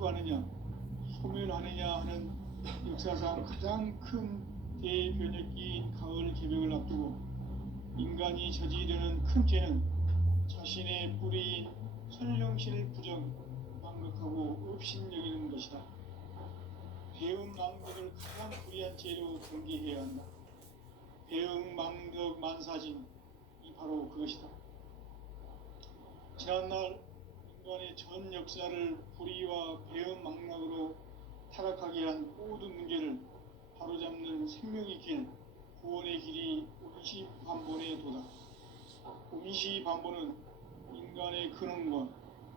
하느냐 소멸하느냐 하는 역사상 가장 큰 대변혁기인 가을 개벽을 앞두고 인간이 저지르는 큰 죄는 자신의 뿌리인 선령신을 망각하고 업신여기는 것이다. 배은망덕을 가장 불의한 죄로 경계해야 한다. 배은망덕 만사진이 바로 그것이다. 지난날 인간의 전 역사를 불의와 배은망락으로 타락하게 한 모든 문제를 바로잡는 생명의 길, 구원의 길이 운시반본의 도다. 운시반본은 인간의 근원과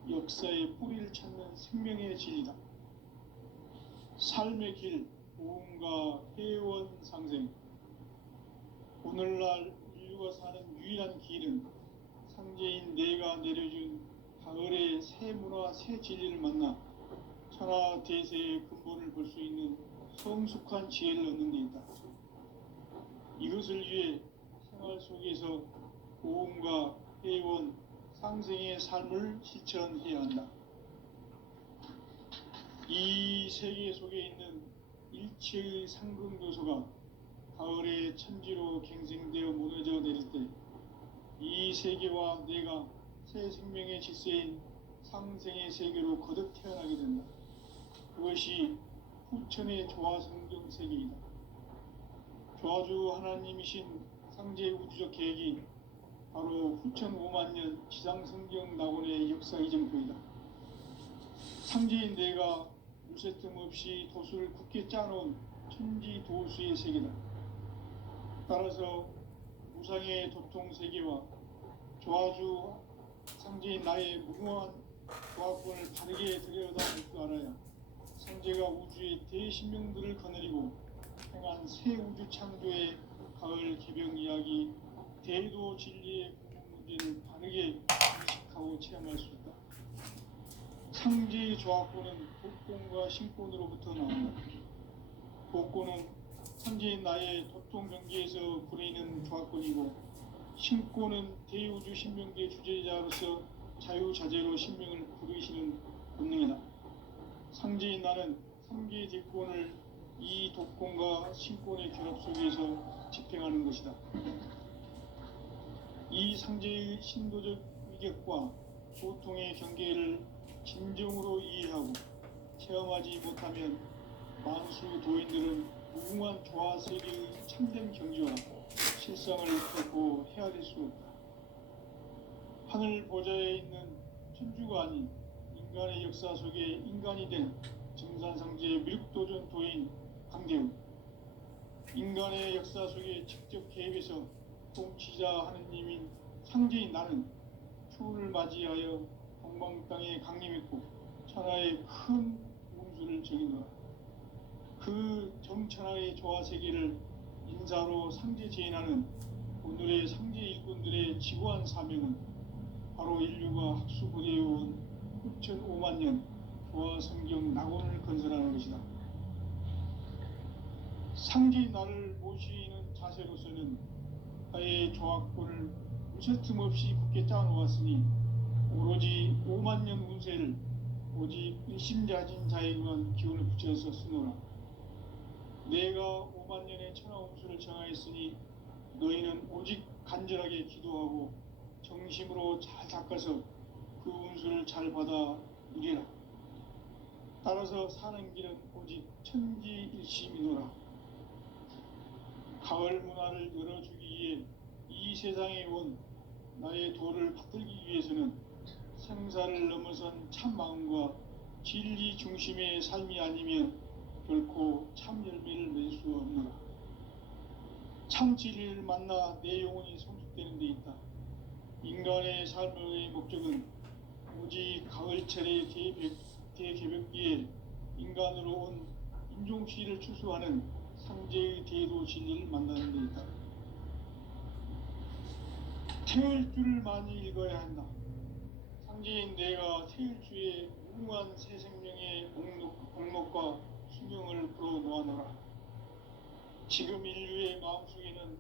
역사의 뿌리를 찾는 생명의 진리다. 삶의 길, 보험과 회원 상생. 오늘날 인류가 사는 유일한 길은 상제인 내가 내려준 가을의 새 문화, 새 진리를 만나 천하 대세의 근본을 볼 수 있는 성숙한 지혜를 얻는 데 있다. 이것을 위해 생활 속에서 보험과 회원, 상생의 삶을 실천해야 한다. 이 세계 속에 있는 일체의 상승교소가 가을의 천지로 갱생되어 무너져 내릴 때 이 세계와 내가 새 생명의 질서인 상생의 세계로 거듭 태어나게 된다. 그것이 후천의 조화성경 세계이다. 조화주 하나님이신 상제 우주적 계획이 바로 후천 5만년 지상성경 낙원의 역사 이정표이다. 상제인 내가 무쇠틈 없이 도수를 굳게 짜놓은 천지 도수의 세계다. 따라서 무상의 도통 세계와 조화주 상제인 나의 무궁한 조화권을 바르게 들여다볼 줄 알아야 상제가 우주의 대신명들을 거느리고 행한 새 우주 창조의 가을 개벽 이야기, 대도 진리의 궁극 문제를 바르게 인식하고 체험할 수 있다. 상제의 조화권은 복권과 신권으로부터 나온다. 복권은 상제인 나의 도통 경계에서 부리는 조화권이고, 신권은 대우주 신명계 주제자로서 자유자재로 신명을 부르시는 본능이다. 상제인 나는 3개의 대권을 이 독권과 신권의 결합 속에서 집행하는 것이다. 이 상제의 신도적 위격과 고통의 경계를 진정으로 이해하고 체험하지 못하면 만수 도인들은 무궁한 조화세계의 참된 경지와 실상을 결코 헤아릴 수 없다. 하늘 보좌에 있는 천주가 아닌 인간의 역사 속에 인간이 된 정산상제의 미륵도전 도인 강대우, 인간의 역사 속에 직접 개입해서 통치자 하느님인 상제인 나는 추운을 맞이하여 동방 땅에 강림했고 천하의 큰 운수를 정의노라. 그 정천하의 조화세계를 인사로 상제 제인하는 오늘의 상제 일꾼들의 지구한 사명은 바로 인류가 학수고대해온 후천 5만년 조화성경 낙원을 건설하는 것이다. 상제인 나를 모시는 자세로서는 나의 조화권을 무쇠틈 없이 굳게 짜놓았으니 오로지 5만년 운세를 오직 일심자진 자에게만 기운을 붙여서 쓰노라. 내가 5만년의 천하 운수를 정하였으니 너희는 오직 간절하게 기도하고 정심으로 잘 닦아서 그 운수를 잘 받아 누리라. 따라서 사는 길은 오직 천지일심이노라. 가을 문화를 열어주기 위해 이 세상에 온 나의 도를 받들기 위해서는 생사를 넘어선 참마음과 진리 중심의 삶이 아니면 결코 참 열매를 맺을 수 없노라. 참 진리를 만나 내 영혼이 성숙되는 데 있다. 인간의 삶의 목적은 오직 가을철의 대개벽기에 인간으로 온 인종시를 추수하는 상제의 대도 진리를 만나는 데 있다. 태을 줄을 많이 읽어야 한다. 상제인 내가 태일주의 무궁한 새 생명의 공목과 수명을 불어놓아노라. 지금 인류의 마음속에는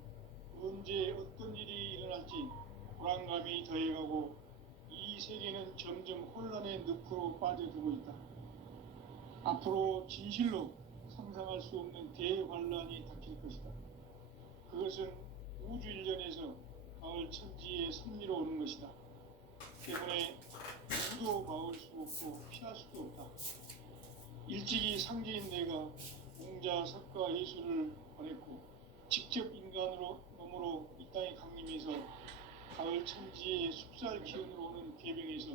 언제 어떤 일이 일어날지 불안감이 더해가고 이 세계는 점점 혼란의 늪으로 빠져들고 있다. 앞으로 진실로 상상할 수 없는 대환란이 닥칠 것이다. 그것은 우주 일련에서 가을 천지의 섭리로 오는 것이다. 때문에 누구도 막을 수 없고 피할 수도 없다. 일찍이 상제인 내가 공자, 석가, 예수를 보냈고 직접 인간으로 몸으로 이 땅에 강림해서 가을 천지의 숲살 기운으로 오는 계명에서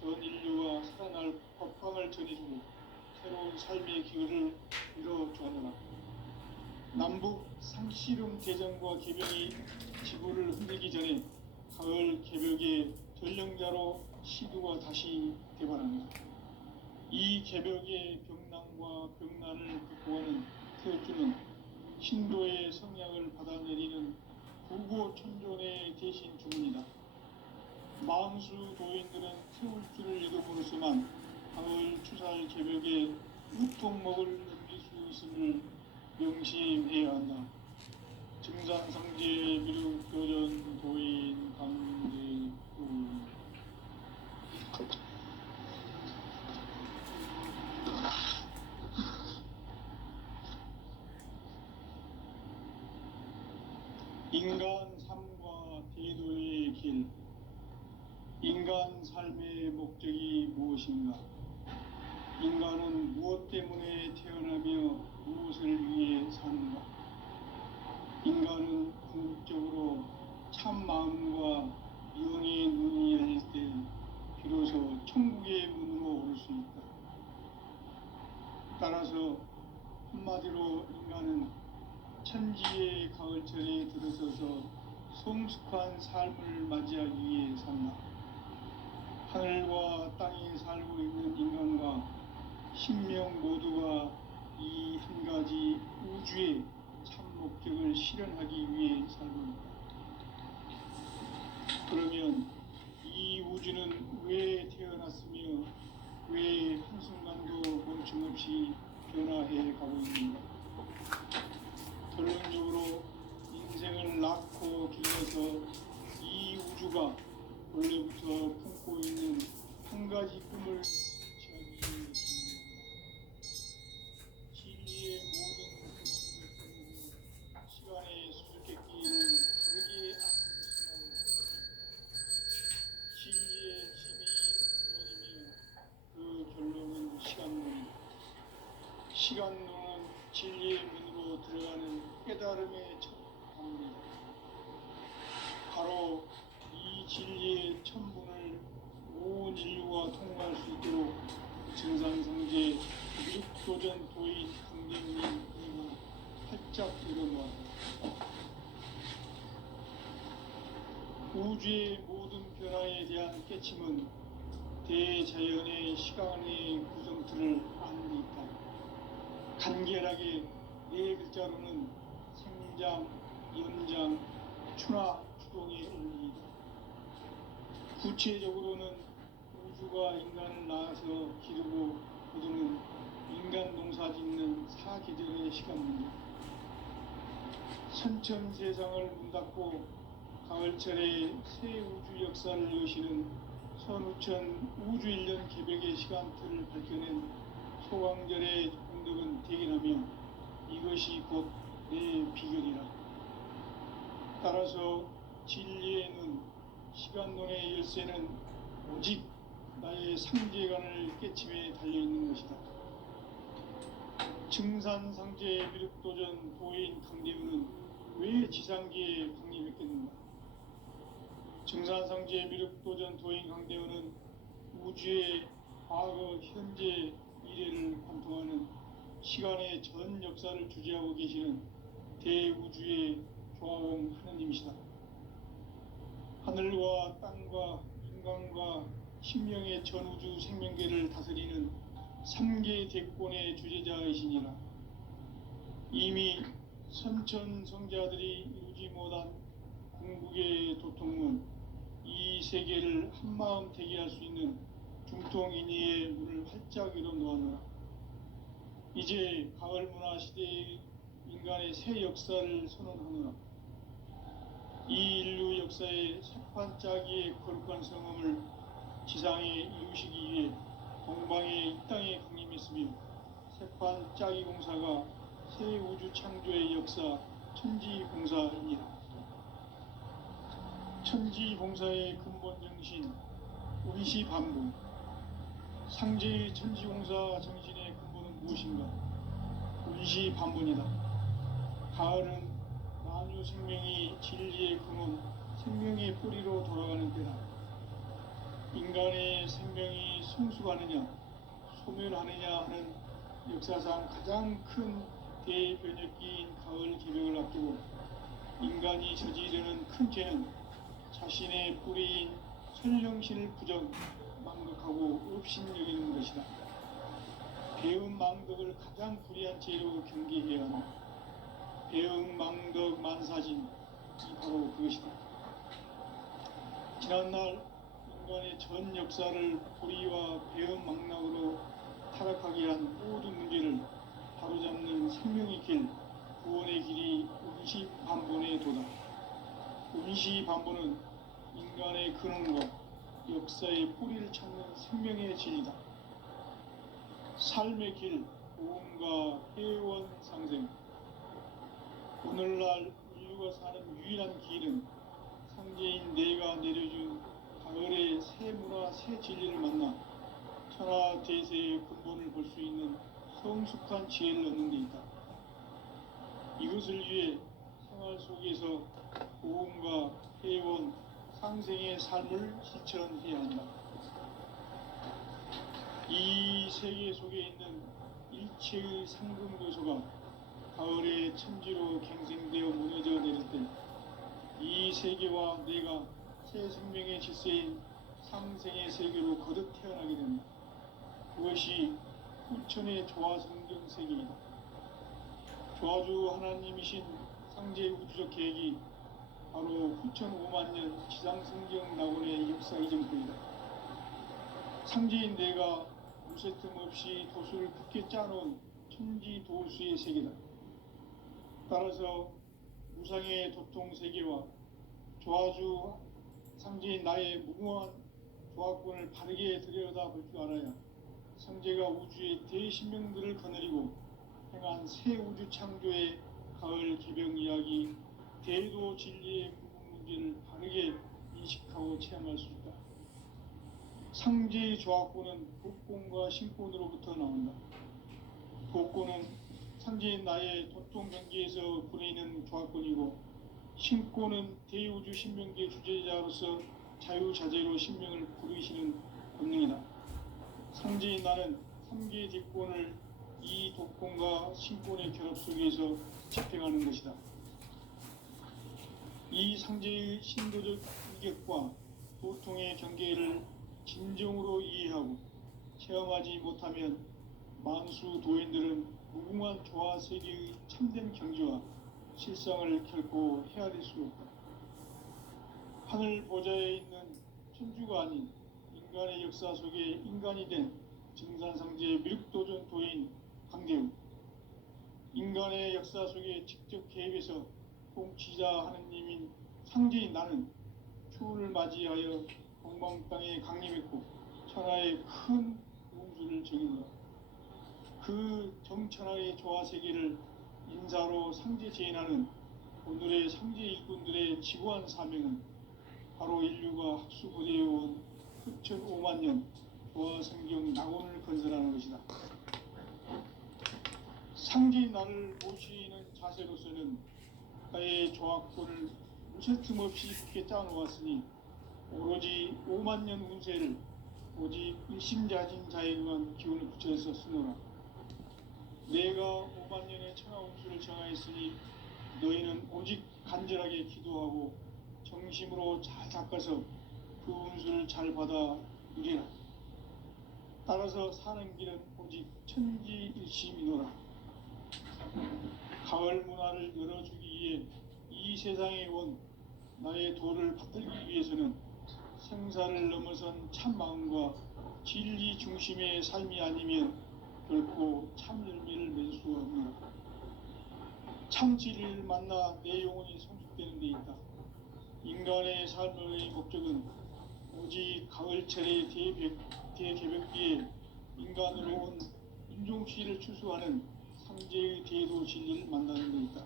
전 인류와 살아날 법방을 전해주고 새로운 삶의 기회를 이뤄주었노라. 남북 상씨름 대전과 개벽이 지구를 흔들기 전에 가을 개벽의 전령자로 시두가 다시 대발합니다. 이 개벽의 병난과 병난을 극복하는 태어주는 신도의 성향을 받아내리는 구고천존의 대신 주문이다. 마음수 도인들은 태울 줄을 읽음으로써만 가을 추살 개벽에 우통목을 넘길 수 있음을 명심해야 한다. 증산상제 미륵교전 도인 강제구 인간 삶과 대도의 길. 인간 삶의 목적이 무엇인가? 인간은 무엇 때문에 태어나며 무엇을 위해 사는가? 인간은 궁극적으로 참 마음과 영의 눈이 열릴 때 비로소 천국의 문으로 오를 수 있다. 따라서 한마디로 인간은 천지의 가을철에 들어서서 성숙한 삶을 맞이하기 위해 산다. 하늘과 땅에 살고 있는 인간과 신명 모두가 이 한 가지 우주의 참 목적을 실현하기 위해 살고 있다. 그러면 이 우주는 왜 태어났으며 왜 한순간도 멈춤없이 변화해 가고 있는가? 결론적으로 인생을 낳고 길러서 이 우주가 원래부터 품고 있는 한 가지 꿈을 취하기 위해 진리의 모든 근원을 시간의 수수께끼를 다르게 안고 진리의 힘이 근원이며 그 결론은 시간론이다. 시간론은 진리의 문으로 들어가는 깨달음의 첫 방문이다. 바로 이 진리의 천분을 온 인류가 통과할 수 있도록 증산성제 미륵도전 도인 강림님 그리고 활짝 일어놓았다. 우주의 모든 변화에 대한 깨침은 대자연의 시간의 구성틀을 아는 데 있다. 간결하게 네 글자로는 생장, 연장, 추나 추동의 원리이다. 구체적으로는 우주가 인간을 낳아서 기르고 거두는 인간 농사 짓는 사계절의 시간 문제. 선천 세상을 문 닫고 가을철에 새 우주 역사를 여시는 선우천 우주 1년 개벽의 시간틀을 밝혀낸 소강절의 공덕은 대견하며 이것이 곧 내 비결이라. 따라서 진리의 눈, 시간론의 열쇠는 오직 나의 상제관을 깨침에 달려있는 것이다. 증산상제 미륵도전 도인 강대우는 왜 지상계에 강림했겠는가? 증산상제 미륵도전 도인 강대우는 우주의 과거, 현재, 미래를 관통하는 시간의 전 역사를 주재하고 계시는 대우주의 조화원 하느님이시다. 하늘과 땅과 인간과 신명의 전우주 생명계를 다스리는 3계 대권의 주재자이시니라. 이미 선천성자들이 이루지 못한 궁극의 도통문, 이 세계를 한마음 되게 할 수 있는 중통인의의 문을 활짝 열어놓았노라. 이제 가을 문화 시대의 인간의 새 역사를 선언하노라. 이 인류 역사의 새판짜기의 거룩한 성음을 지상에 이루시기 위해 동방의 이 땅에 강림했으며 세판 짜기 공사가 새 우주 창조의 역사 천지봉사입니다. 천지봉사의 근본 정신 운시반복. 상제의 천지공사 정신의 근본은 무엇인가? 운시반복이다. 가을은 만유 생명이 진리의 근원, 생명의 뿌리로 돌아가는 때다. 인간의 생명이 성숙하느냐, 소멸하느냐 하는 역사상 가장 큰 대변혁기인 가을 개벽을 앞두고 인간이 저지르는 큰 죄는 자신의 뿌리인 선령신을 부정, 망덕하고 업신여기는 것이다. 배음 망덕을 가장 불의한 죄로 경계해야 하는 배음 망덕 만사진이 바로 그것이다. 지난날 인간의 전 역사를 불의와 배음 망락으로 타락하게 한 모든 문제를 바로잡는 생명의 길, 구원의 길이 운시반본의 도다. 운시반본은 인간의 근원과 역사의 뿌리를 찾는 생명의 진리다. 삶의 길, 보험과 회원 상생. 오늘날 인류가 사는 유일한 길은 상제인 내가 내려준 가을의 새 문화, 새 진리를 만나 천하 대세의 근본을 볼 수 있는 성숙한 지혜를 얻는 데 있다. 이것을 위해 생활 속에서 보험과 회원, 상생의 삶을 실천해야 한다. 이 세계 속에 있는 일체의 상금 요소가 가을의 천지로 갱생되어 무너져 내릴 때 이 세계와 내가 새 생명의 질서인 상생의 세계로 거듭 태어나게 됩니다. 그것이 후천의 조화성경 세계이다. 조화주 하나님이신 상제 우주적 계획이 바로 후천 5만 년 지상성경 낙원의 역사 이전뿐이다. 상제인 내가 무쇠틈 없이 도수를 굳게 짜놓은 천지 도수의 세계다. 따라서 무상의 도통 세계와 조화주 상제인 나의 무궁한 조화권을 바르게 들여다볼 줄 알아야 상제가 우주의 대신명들을 거느리고 행한 새 우주 창조의 가을 개벽 이야기, 대도 진리의 궁극 문제를 바르게 인식하고 체험할 수 있다. 상제의 조화권은 복권과 신권으로부터 나온다. 복권은 상제인 나의 도통 경계에서 부리는 조화권이고, 신권은 대우주 신명계 주제자로서 자유자재로 신명을 부르시는 본능이다. 상제인 나는 3개의 뒷권을 이 독권과 신권의 결합 속에서 집행하는 것이다. 이 상제의 신도적 인격과 도통의 경계를 진정으로 이해하고 체험하지 못하면 만수 도인들은 무궁한 조화 세계의 참된 경지와 실상을 결코 헤아릴 수 없다. 하늘 보좌에 있는 천주가 아닌 인간의 역사 속에 인간이 된 증산상제의 밀도전 도인 강대우, 인간의 역사 속에 직접 개입해서 통치자 하느님인 상제인 나는 추운을 맞이하여 동방 땅에 강림했고 천하의 큰 공주를 정인다. 그 정천하의 조화 세계를 인사로 상제 제인하는 오늘의 상제 일꾼들의 지구한 사명은 바로 인류가 학수고대해온 후천 5만 년 조화 성경 낙원을 건설하는 것이다. 상제인 나를 모시는 자세로서는 나의 조화권을 무쇠틈 없이 굳게 짜놓았으니 오로지 5만 년 운세를 오직 일심자진 자에게만 기운을 붙여서 쓰노라. 내가 5만 년의 천하 운수를 정하였으니 너희는 오직 간절하게 기도하고 정심으로 잘 닦아서 그 운수를 잘 받아 누리라. 따라서 사는 길은 오직 천지일심이노라. 가을 문화를 열어주기 위해 이 세상에 온 나의 도를 받들기 위해서는 생사를 넘어선 참 마음과 진리 중심의 삶이 아니면 결코 참 열매를 맺을 수 없노라. 참 진리를 만나 내 영혼이 성숙되는 데 있다. 인간의 삶의 목적은 오직 가을철의 대개벽기에 인간으로 온 윤종씨를 추수하는 상제의 대도 진리를 만나는 데 있다.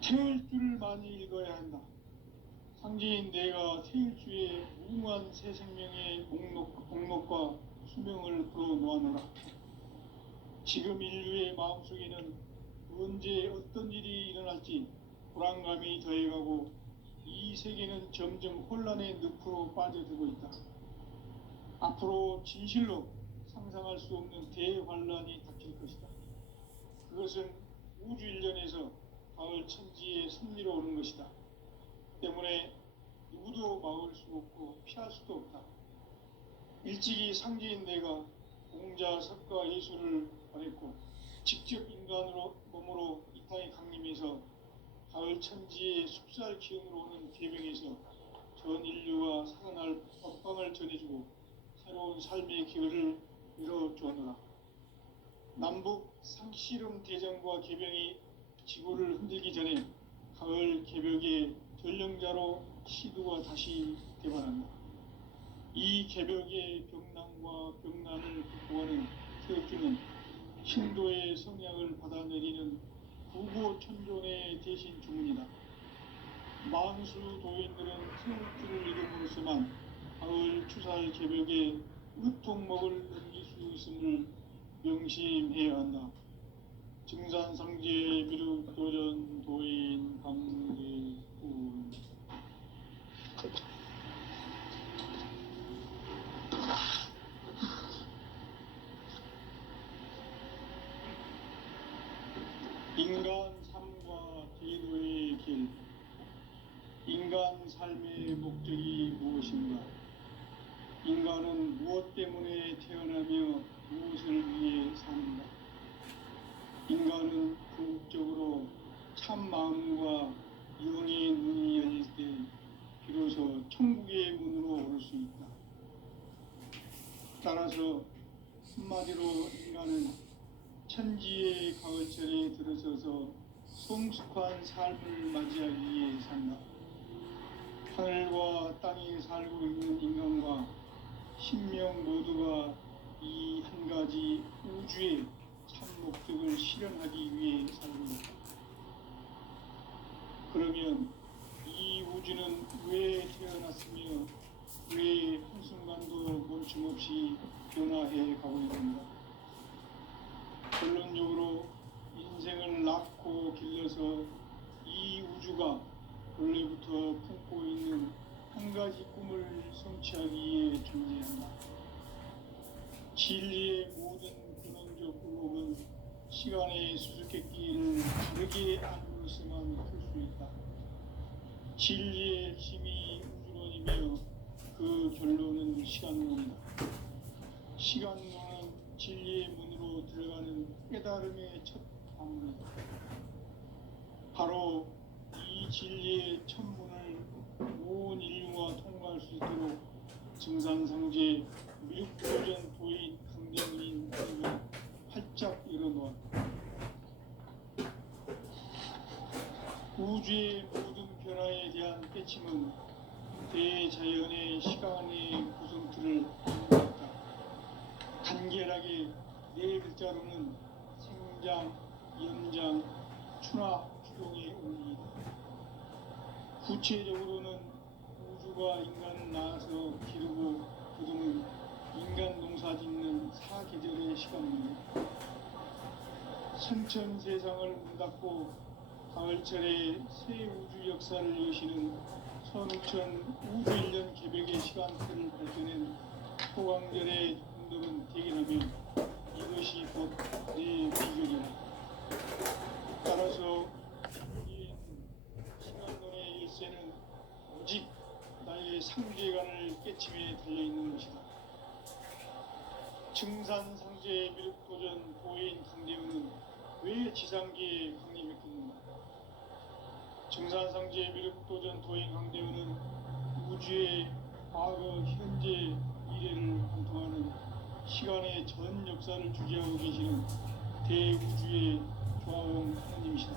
태일주를 많이 읽어야 한다. 상제인 내가 태일주의 무궁한 새 생명의 목록과 수명을 풀어놓아노라. 지금 인류의 마음속에는 언제 어떤 일이 일어날지 불안감이 더해가고 이 세계는 점점 혼란의 늪으로 빠져들고 있다. 앞으로 진실로 상상할 수 없는 대환란이 닥칠 것이다. 그것은 우주 일련에서 가을 천지의 섭리로 오는 것이다. 때문에 누구도 막을 수 없고 피할 수도 없다. 일찍이 상제인 내가 공자, 석가, 예수를 보냈고 직접 인간으로 몸으로 이 땅에 강림해서 가을 천지의 숲살 기운으로 오는 계명에서 전 인류가 살아날 법방을 전해주고 새로운 삶의 기회를 열어주었노라. 남북 상씨름 대전과 계병이 지구를 흔들기 전에 가을 개벽의 전령자로 시두가 다시 개발한다. 이 개벽의 병난과 병난을 극복하는 태극기는 신도의 성향을 받아내리는 부고천존의 대신 주문이다. 만수 도인들은 태극기를 이름으로서만 가을 추살 개벽의 으통목을 넘길 수 있음을 명심해야 한다. 증산상제 미륵도전 도인 강대군. 인간 삶과 제도의 길. 인간 삶의 목적이 무엇인가? 인간은 무엇 때문에 태어나며 무엇을 위해 사는가? 인간은 궁극적으로 참 마음과 영의 문이 열릴 때 비로소 천국의 문으로 오를 수 있다. 따라서 한마디로 인간은 천지의 가을철에 들어서서 성숙한 삶을 맞이하기 위해 산다. 하늘과 땅에 살고 있는 인간과 신명 모두가 이 한 가지 우주의 참 목적을 실현하기 위해 살고 있다. 그러면 이 우주는 왜 태어났으며 왜 한순간도 멈춤없이 변화해 가고 있는가? 결론적으로 인생을 낳고 길러서 이 우주가 원래부터 품고 있는 한 가지 꿈을 성취하기 위해 존재한다. 진리의 모든 근원적 의혹은 시간의 수수께끼를 다르게 안으로서만 풀 수 있다. 진리의 핵심이 우주론이며 그 결론은 시간론이다. 시간론은 진리의 문으로 들어가는 깨달음의 첫 방문이다. 바로 이 진리의 첫 문을 온 인류가 통과할 수 있도록 증산상제 미륵도전 도인 강대문인 우리가 활짝 열어놓았다. 우주의 모든 변화에 대한 깨침은 대자연의 시간의 구성틀을 이루었다. 간결하게 네 글자로는 생장, 연장, 추나, 추동의 원리이다. 구체적으로는 우주가 인간을 낳아서 기르고 거두는 인간 농사 짓는 사계절의 시간입니다. 선천 세상을 문 닫고 가을철에 새 우주 역사를 여시는 선우천 우주일년 개벽의 시간표를 발견한 소강절의 분들은 대기하면 이것이 곧 내 비결이다. 따라서 이 시간론의 열쇠는 오직 나의 상제관을 깨침에 달려있는 것이다. 증산상제 미륵도전 도인 강대훈은 왜 지상계에 강림했겠는가? 증산상제 미륵도전 도인 강대훈은 우주의 과거, 현재, 미래를 관통하는 시간의 전 역사를 주재하고 계시는 대우주의 조화원 하나님이시다.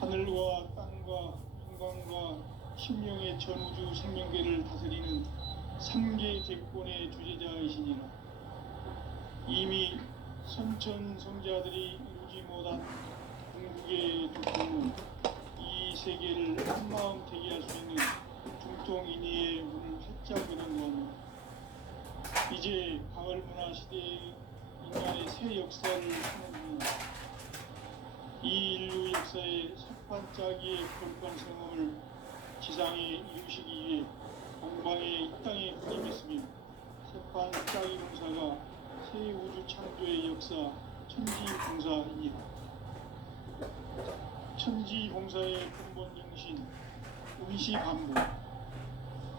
하늘과 땅과 한강과 심령의 전우주 생명계를 다스리는 삼계 대권의 주제자이시니라. 이미 선천 성자들이 이루지 못한 궁극의 두통은 이 세계를 한마음 되게 할 수 있는 중통인의의 문을 활짝 여는 겁니다. 이제 가을 문화 시대의 인간의 새 역사를 하는군요. 이 인류 역사의 첫 반짝이의 거룩한 성험을 지상에 이루시기 위해 공방에 이 땅에 군림했으며 첫 반짝이 공사가 새 우주 창조의 역사 천지공사입니다. 천지공사의 근본 정신 운시반복.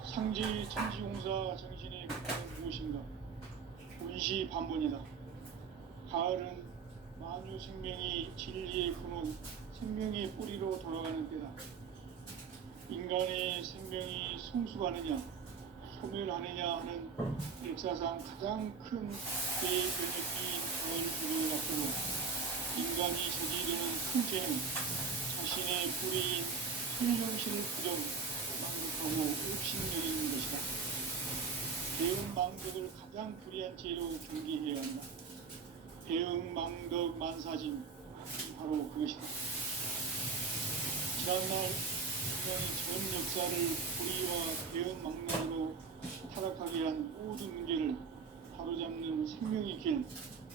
상제의 천지공사 정신의 근본은 무엇인가? 운시반복이다. 가을은 만유 생명이 진리의 근원, 생명의 뿌리로 돌아가는 때다. 인간의 생명이 성숙하느냐, 소멸하느냐 하는 역사상 가장 큰 대변혁기인 가을 주제를 앞두고 인간이 저지르는 큰 죄는 자신의 불의인 성령신을 부정, 망극하고 읍신여기는 것이다. 배은망덕을 가장 불의한 죄로 경계해야 한다. 배은망덕 만사진, 바로 그것이다. 지난날 인간의 전 역사를 불의와 배은망덕으로 타락하게 한 모든 문제를 바로잡는 생명의 길,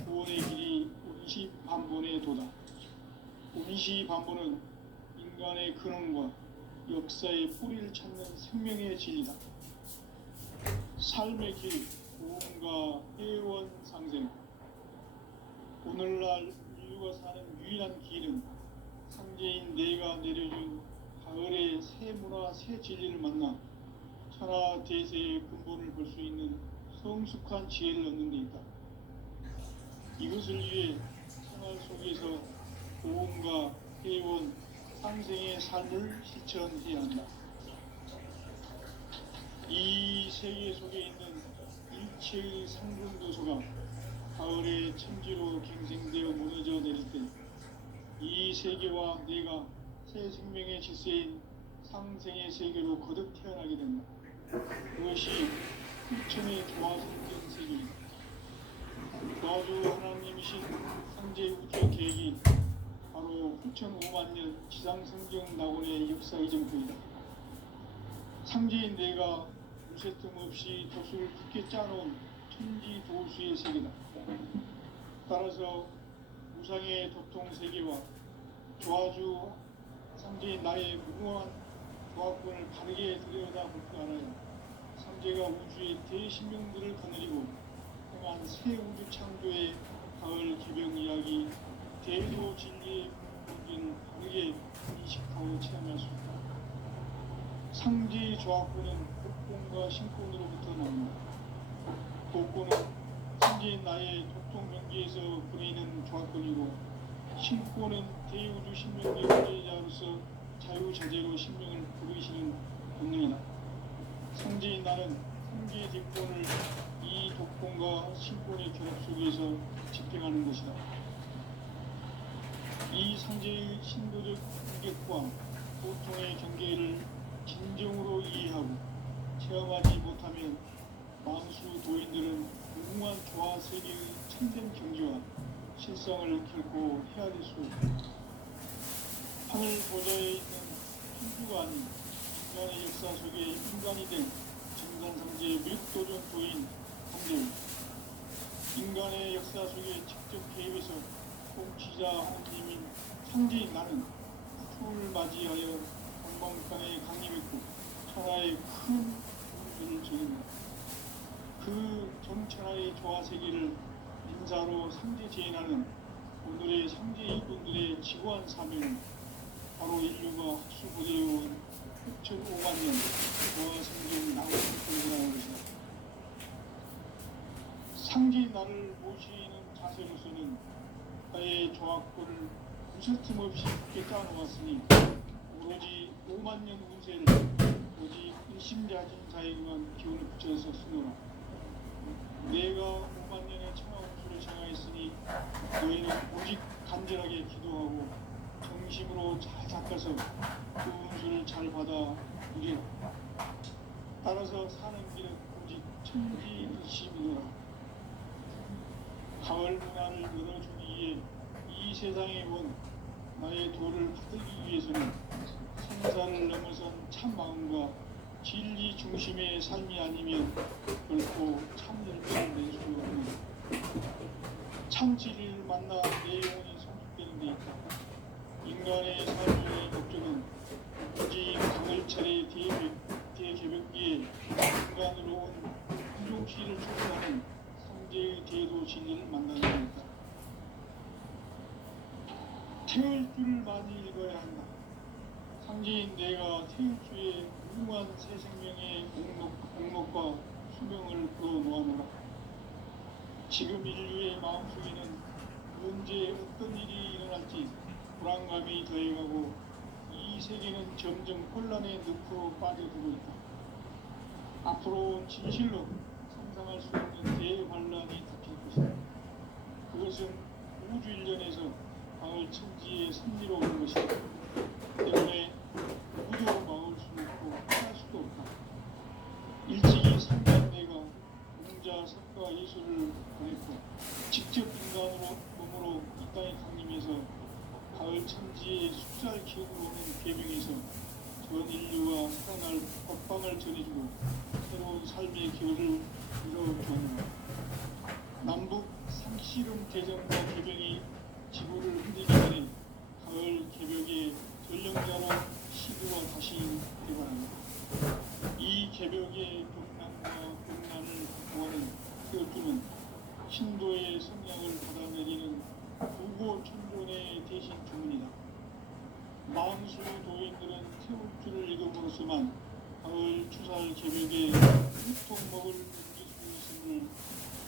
구원의 길이 운시반본의 도다. 운시반본은 인간의 근원과 역사의 뿌리를 찾는 생명의 진리다. 삶의 길, 구원과 회원 상생. 오늘날 인류가 사는 유일한 길은 상제인 내가 내려준 가을의 새 문화, 새 진리를 만나 천하 대세의 근본을 볼 수 있는 성숙한 지혜를 얻는 데 있다. 이것을 위해 생활 속에서 보험과 회원, 상생의 삶을 실천해야 한다. 이 세계 속에 있는 일체의 상분 도서가 가을의 천지로 갱생되어 무너져 내릴 때 이 세계와 내가 새 생명의 질서인 상생의 세계로 거듭 태어나게 된다. 그것이 흑천의 조화성전 세계이다. 조화주 하나님이신 상제 우주의 계획이 바로 9,500,000년 지상성경 낙원의 역사 이전부이다. 상제인 내가 무쇠 틈 없이 도수를 굳게 짜놓은 천지 도수의 세계다. 따라서 무상의 도통 세계와 조화주 상제인 나의 무궁한 조합권을 바르게 들여다볼 줄 알아요. 상제가 우주의 대신명들을 거느리고 행한 새 우주 창조의 가을 개병 이야기, 대조 진리의 본질을 바르게 인식하고 체험할 수 있다. 상제의 조합권은 복권과 신권으로부터 나옵니다. 복권은 상제인 나의 도통 경계에서 부리는 조합권이고, 신권은 대우주 신명의 관리자로서 자유자재로 신명을 부르시는 본능이다. 상제인 나는 상제의 뒷권을 이 독권과 신권의 결합 속에서 집행하는 것이다. 이 상제의 신도적 인격과 보통의 경계를 진정으로 이해하고 체험하지 못하면 만수 도인들은 무궁한 조화 세계의 참된 경지와 실성을 결코 헤아릴 수 없다. 하늘 보좌에 있는 천주가 아닌 인간의 역사 속에 인간이 된 정산상제 묘도전 도인 상제우, 인간의 역사 속에 직접 개입해서 통치자 하느님인 상제인 나는 추을 맞이하여 동방땅에 강림했고 천하의 큰 문제를 적인다. 그 정천하의 조화세계를 인사로 상제 재현하는 오늘의 상제 일꾼들의 지구한 사명은 바로 인류가 학수고대해온 6,500,000년 조화성경 나무성경이라는 것이다. 상제 나를 모시는 자세로서는 나의 조합권을 무쇠틈 없이 굳게 짜놓았으니 오로지 50,000년 운세를 오직 일심자진자에게만 기운을 붙여서 쓰노라. 내가 50,000년의 천하운수를 정하였으니 너희는 오직 간절하게 기도하고 정심으로 잘 닦아서 그 운수를 잘 받아 누리라. 따라서 사는 길은 오직 천지일심이노라. 가을 문화를 열어주기 위해 이 세상에 온 나의 도를 받들기 위해서는 생사를 넘어선 참 마음과 진리 중심의 삶이 아니면 결코 참 열매를 낼 수 없는 참 진리를 만나 내 영혼이 성숙되는 데 있다. 인간의 삶의 목적은 오직 강을철의 대개벽기에 인간으로 온 인종시를 초월하는 성제의 대도 진리를 만나는 것이다. 태울 줄을 많이 읽어야 한다. 상제인 내가 태울 주의 무궁한 새 생명의 공목과 수명을 풀어놓아노라. 지금 인류의 마음속에는 언제 어떤 일이 일어날지 불안감이 더해가고 이 세계는 점점 혼란의 늪으로 빠져들고 있다. 앞으로 진실로 상상할 수 없는 대환란이 닥칠 것이다. 그것은 우주 일련에서 가을 천지의 섭리로 오는 것이다. 때문에 누구도 막을 수 없고 피할 수도 없다. 일찍이 상대한 내가 공자, 석가, 예술을 보냈고 직접 인간으로 몸으로 이 땅에 강림해서 가을 천지의 숫살 기억으로 오는 계명에서 전 인류와 살아날 법방을 전해주고 새로운 삶의 기회를 이뤄주었노라. 남북 상씨름 대전과 개벽이 지구를 흔들기 전에 가을 개벽의 전령자로 시드와 다시 개발합니다. 이 개벽의 벽난과 벽난을 극복하는 태어주는 신도의 성량을 받아내리는 부고 천존의 대신 주문이다. 만수 도인들은 태울주를 읽음으로써만 가을 추살 개벽에 유통 먹을 넘길 수 있음을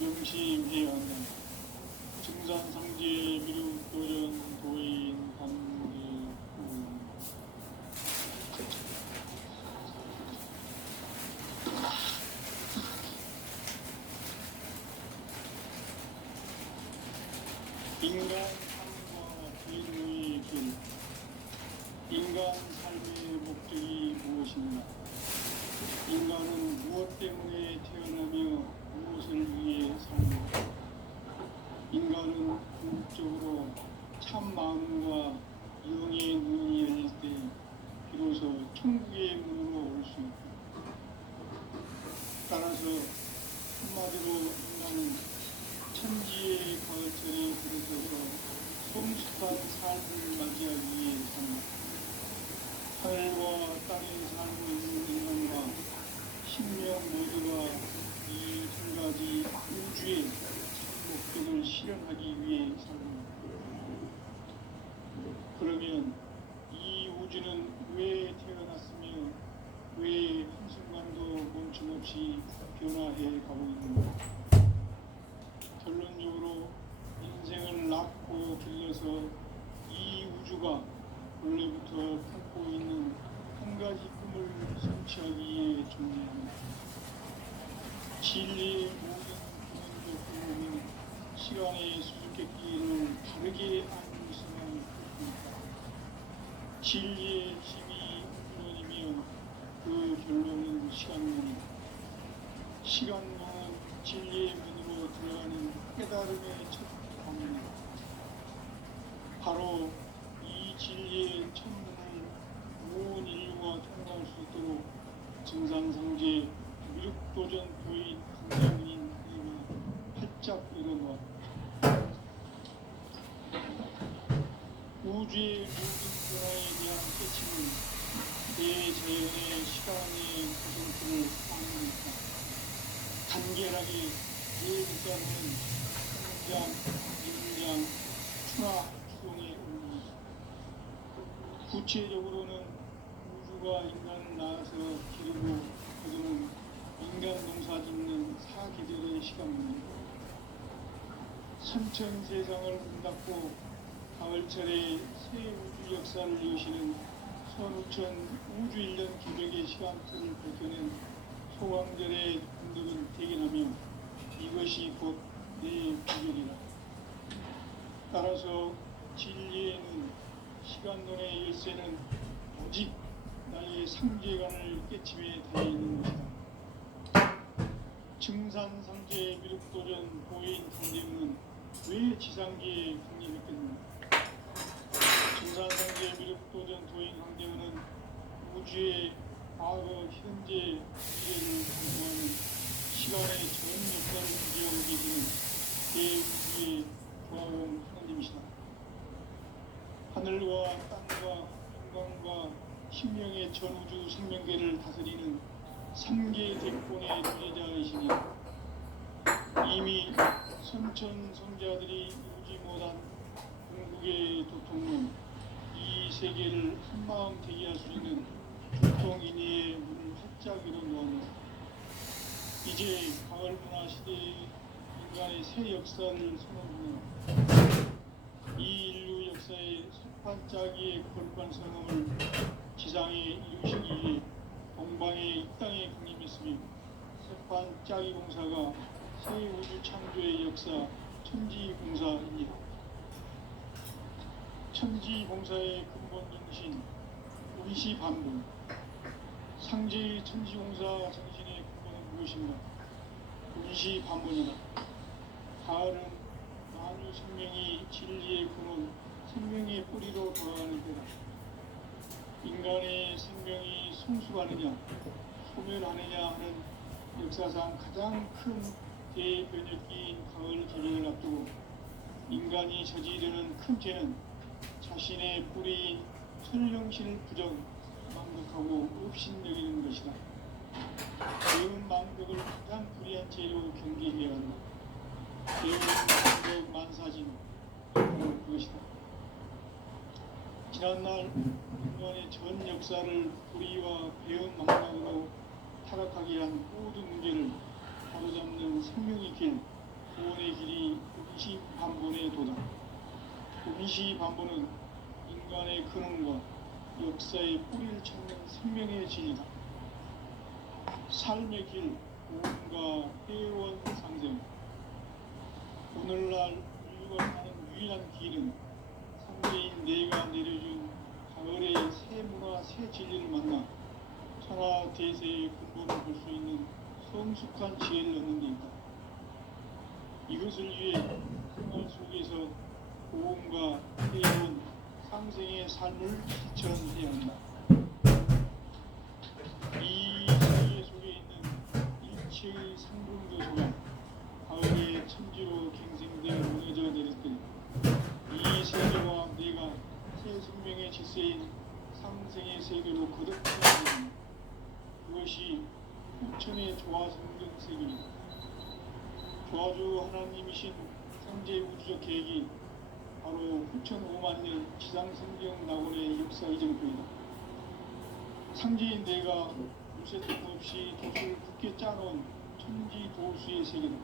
명심해야 한다. 증산상제 미륵 도전 도인 감리 인간 삶과 인류의 길. 인간 삶의 목적이 무엇인가? 인간은 무엇 때문에 태어나며 무엇을 위해 살고, 인간은 궁극적으로 참 마음과 영의 눈이 열릴 때 비로소 천국의 문으로 올 수 있다. 따라서 한마디로 인간은 천지의 가을철에 들어서서 성숙한 삶을 맞이하기 위해 산다. 하늘과 땅에 살고 있는 인간과 신명 모두가 이 두 가지 우주의 목적을 실현하기 위해 살고, 그러면 이 우주는 왜 태어났으며 왜 한순간도 멈춤없이 변화해 가고 있는가? 결론적으로 인생을 낳고 길러서 이 우주가 원래부터 품고 있는 한 가지 꿈을 성취하기 위해 존재합니다. 진리의 모든 근원적 꿈은 시간의 수수께끼를 다르게 알고 있어만 있습니다. 진리의 핵심이 근원이며 그 결론은 시간론입니다. 시간론은 진리의 문으로 들어가는 깨달음의 첫 방입니다. 바로 이 진리의 첫문을 온 인류가 통과할 수 있도록 증산상제 미륵도전 도인 강자문인 이가 활짝 열어놓아 우주의 모든 변화에 대한 깨침은 대자연의 시간의 구성틀을 포함합니다. 간결하게 예술자는 성장, 인장, 추나, 추동의 의미입니다. 구체적으로는 우주가 인간을 낳아서 기르고 거두는 인간 농사 짓는 사계절의 시간입니다. 선천 세상을 문닫고 가을철에 새 우주 역사를 여시는 선우천 우주 1년 기백의 시간틀을 밝혀낸 소강절의 분들은 대견하며 이것이 곧 내 비결이라. 따라서 진리에는 시간론의 열쇠는 오직 나의 상제관을 깨침에 달려있는 것이다. 증산상제 미륵도전 보인 강대문은 왜 지상계에 강림했겠는가? 증산상제 미륵도전 도인 황대은은 우주의 과거, 현재, 미래를 관통하는 시간의 전 역사를 유지하고 계시는 대우주의 조화공 하나님이시다. 하늘과 땅과 인간과 신명의 전우주 생명계를 다스리는 3개 대권의 주제자이시니 이미 선천성자들이 이루지 못한 궁극의 도통론 이 세계를 한마음 되게 할 수 있는 도통인의의 문을 활짝 열어놓았다. 이제 가을 문화 시대의 인간의 새 역사를 선언하는 이 인류 역사의 석판짜기의 거룩한 성음을 지상에 이루시기 위해 동방의 이 땅에 강림했으며 석판짜기 공사가 새 우주 창조의 역사 천지공사입니다. 천지공사의 근본 정신 의시반분 상제의 천지공사 정신의 근본은 무엇인가? 의시반분이다. 가을은 만유 생명이 진리의 근원 생명의 뿌리로 돌아가는 때다. 인간의 생명이 성숙하느냐 소멸하느냐 하는 역사상 가장 큰 대변혁기인 가을 개변을 앞두고 인간이 저지르는 큰 죄는 자신의 뿌리인 천령신을 부정 망극하고 업신여기는 것이다. 배운 망극을 가장 불의한 죄로 경계해야 한다. 배운 망극 만사진 그것이다. 지난날 인간의 전 역사를 불의와 배운 망각으로 타락하게 한 모든 문제를 바로잡는 생명의 길, 구원의 길이 의시반분의 도다. 의시반분은 인간의 근원과 역사의 뿌리를 찾는 생명의 진이다. 삶의 길, 구원과 회원 상생. 오늘날 인류가 가는 유일한 길은 상대인 내가 내려준 가을의 새 문화, 새 진리를 만나 천하 대세의 근본을 볼 수 있는 성숙한 지혜를 얻는 데 있다. 이것을 위해 생활 속에서 고음과 회원, 상생의 삶을 실천해야 한다. 이 세계 속에 있는 일체의 상분교소가 가을의 천지로 갱생되어 무너져 내릴 때 이 세계와 내가 새 생명의 질서인 상생의 세계로 거듭나야 한다. 그것이 후천의 조화성경 세계입니다. 조화주 하나님이신 상제 우주적 계획이 바로 후천 5만년 지상성경 낙원의 역사 이정표이다. 상제인 내가 무쇠 틈 없이 돛을 굳게 짜놓은 천지 도수의 세계다.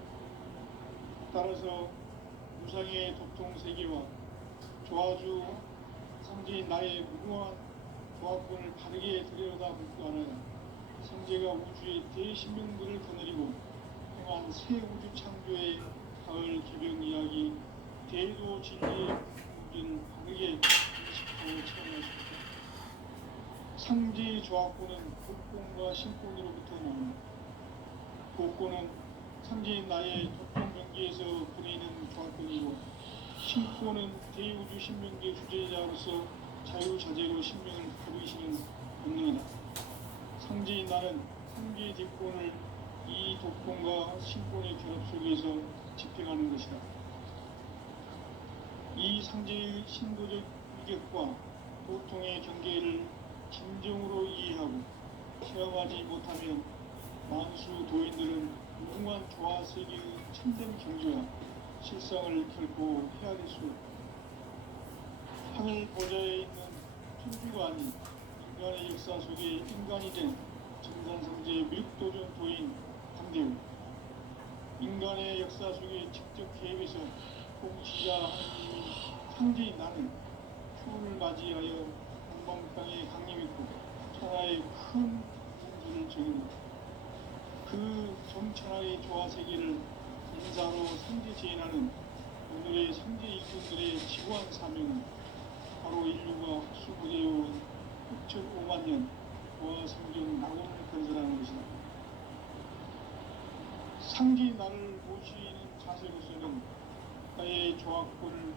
따라서 무상의 도통 세계와 조화주 상제인 나의 무궁한 조합권을 바르게 들여다보고 알아야 성제가 우주의 대신명들을 거느리고 행한 새 우주 창조의 가을 개병 이야기 대도 진리의 문제를 바르게 인식하고 체험할 수 있다. 상제의 조합권은 복권과 신권으로부터 나온다. 복권은 상제인 나의 도통 경계에서 부리는 조합권이고 신권은 대우주 신명계 주제자로서 자유자재로 신명을 부르시는 본능이다. 상제인 나는 상계의 뒷권을 이 독권과 신권의 결합 속에서 집행하는 것이다. 이 상제의 신도적 위격과 도통의 경계를 진정으로 이해하고 체험하지 못하면 만수 도인들은 무궁한 조화 세계의 참된 경지와 실상을 결코 헤아릴 수 없다. 하늘 보좌에 있는 천주가 아닌 인간의 역사 속에 인간이 된 증산성제 미륵도전 도인 황대우. 인간의 역사 속에 직접 개입해서 공시자 하나님이 상제인 나는 추운을 맞이하여 동방 땅에 강림했고 천하의 큰 공주를 정했다. 그 정천하의 조화세계를 인사로 상제 제인하는 오늘의 상제 일꾼들의 지구한 사명은 바로 인류가 수부되어온 6,5만 년 조화성경 낙원을 건설하는 것이다. 상제인 나를 모시는 자세로서는 나의 인간의 조합권을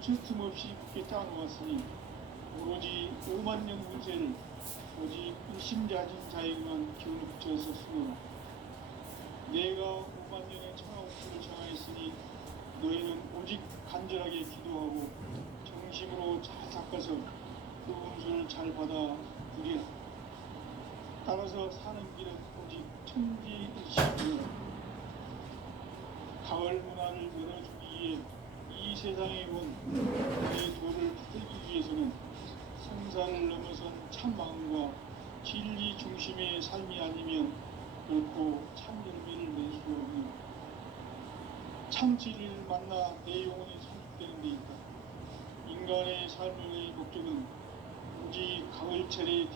쉴틈없이 굳게 짜놓았으니 오로지 5만 년 운세를 오직 일심자진 자에게만 기운을 붙여서 쓰노라. 내가 5만 년의 천하운수를 정하였으니 너희는 오직 간절하게 기도하고 정심으로 잘 닦아서 그 운수를 잘 받아 누리라. 따라서 사는 길은 오직 천지일심이라. 가을 문화를 열어주기 위해 이 세상에 온 너의 도를 붙들기 위해서는 생사를 넘어선 참 마음과 진리 중심의 삶이 아니면 결코 참 열매를 낼 수 없는 참 진리를 만나 내 영혼이 성숙되는 데 있다. 인간의 삶의 목적은 오직 가을철의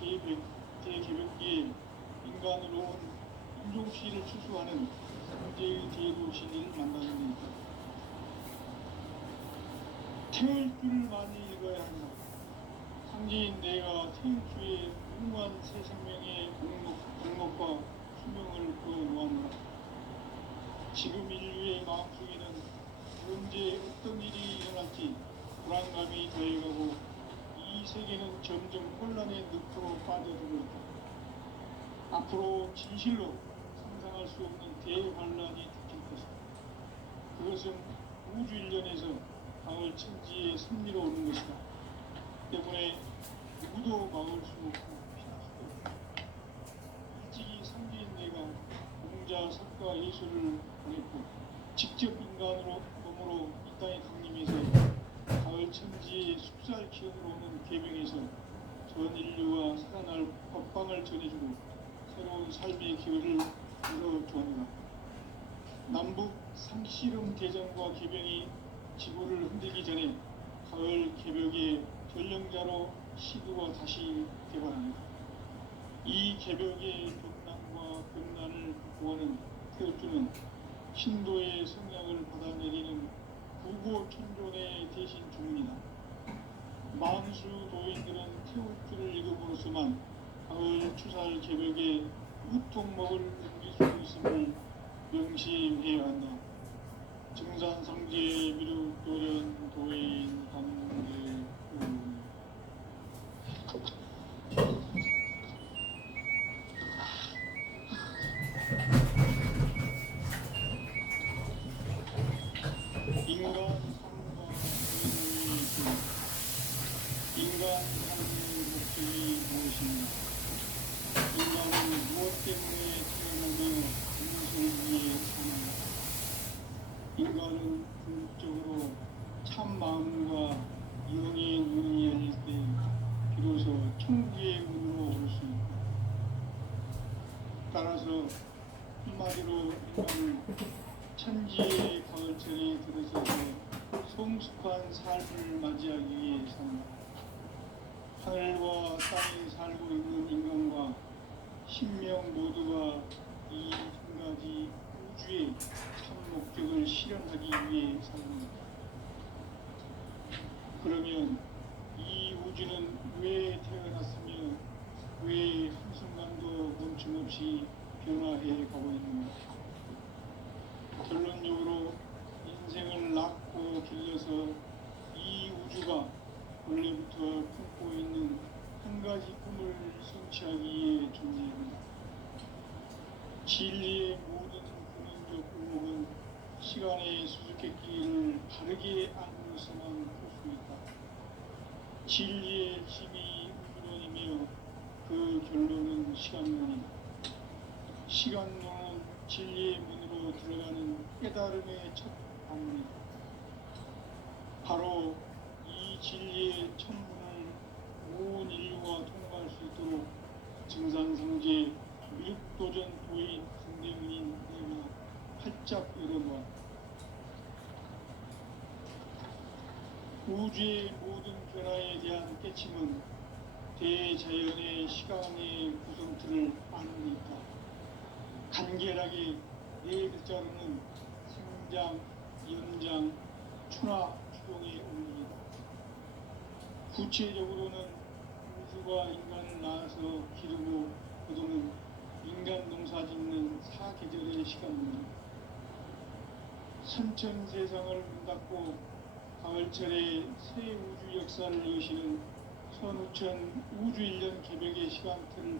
대개벽기에 인간으로 온 인종시를 추수하는 성제의 대도신을 만나는 데 있다. 태울 줄을 많이 읽어야 한다. 상제인 내가 태울주의 무궁한 새 생명의 공목과 수명을 그어놓았노라. 지금 인류의 마음속에는 언제 어떤 일이 일어날지 불안감이 더해가고 이 세계는 점점 혼란의 늪으로 빠져들고 있다. 앞으로 진실로 상상할 수 없는 대환란이 닥칠 것이다. 그것은 우주 일련에서 가을 천지의 승리로 오는 것이다. 때문에 누구도 막을 수 없고 피할 수도 없다. 일찍이 상제인 내가 공자, 석가, 예술을 보냈고 직접 인간으로 몸으로 이 땅에 강림해서 가을 천지의 숙살 기운으로 오는 계명에서 전 인류와 살아날 법방을 전해주고 새로운 삶의 기회를 열어주었노라. 남북 상씨름 대전과 개병이 지구를 흔들기 전에 가을 개벽의 전령자로 시도가 다시 개발합니다. 이 개벽의 격난과 급난을 극복하는 태우주는 신도의 성량을 받아내리는 구고천존의 대신 주문이다. 만수 도인들은 태우주를 읽음으로써만 가을 추살 개벽에 우통목을 옮길 수 있음을 명심해야 한다. 증산성제 미륵도련 도인 관계운 인간 삶과 인간 삶의 목적이 무엇인가? 인간은 무엇 때문에 태어나며 무엇을 위해 사는가? 인간은 궁극적으로 참 마음과 영의 눈이 열릴 때 비로소 천국의 문으로 올 수 있다. 따라서 한마디로 인간은 천지의 가을철에 들어서서 성숙한 삶을 맞이하기 위해 산다. 하늘과 땅에 살고 있는 인간과 신명 모두가 이 한 가지 우주의 참 목적을 실현하기 위해 삽니다. 그러면 이 우주는 왜 태어났으며 왜 한순간도 멈춤없이 변화해 가고 있는가? 결론적으로 인생을 낳고 길러서 이 우주가 원래부터 품고 있는 한 가지 꿈을 성취하기 위해 존재합니다. 진리의 모든 근원적 의목은 시간의 수수께끼를 바르게 알고서만 볼 수 있다. 진리의 핵심이 우주론이며 그 결론은 시간론이다. 시간론은 진리의 문으로 들어가는 깨달음의 첫 방문이다. 바로 이 진리의 첫 문을 온 인류가 통과할 수 있도록 증산성제 미륵도전 도인 선대문인 내가 활짝 열어놓았다. 우주의 모든 변화에 대한 깨침은 대자연의 시간의 구성틀을 아는 데 있다. 간결하게 네 글자로는 생장, 연장, 추나, 추동의 원리이다. 구체적으로는 우주가 인간을 낳아서 기르고 거두는 인간 농사 짓는 사계절의 시간입니다. 선천 세상을 문 닫고 벌철의 새 우주 역사를 여시는 선우천 우주일년 개벽의 시간틀을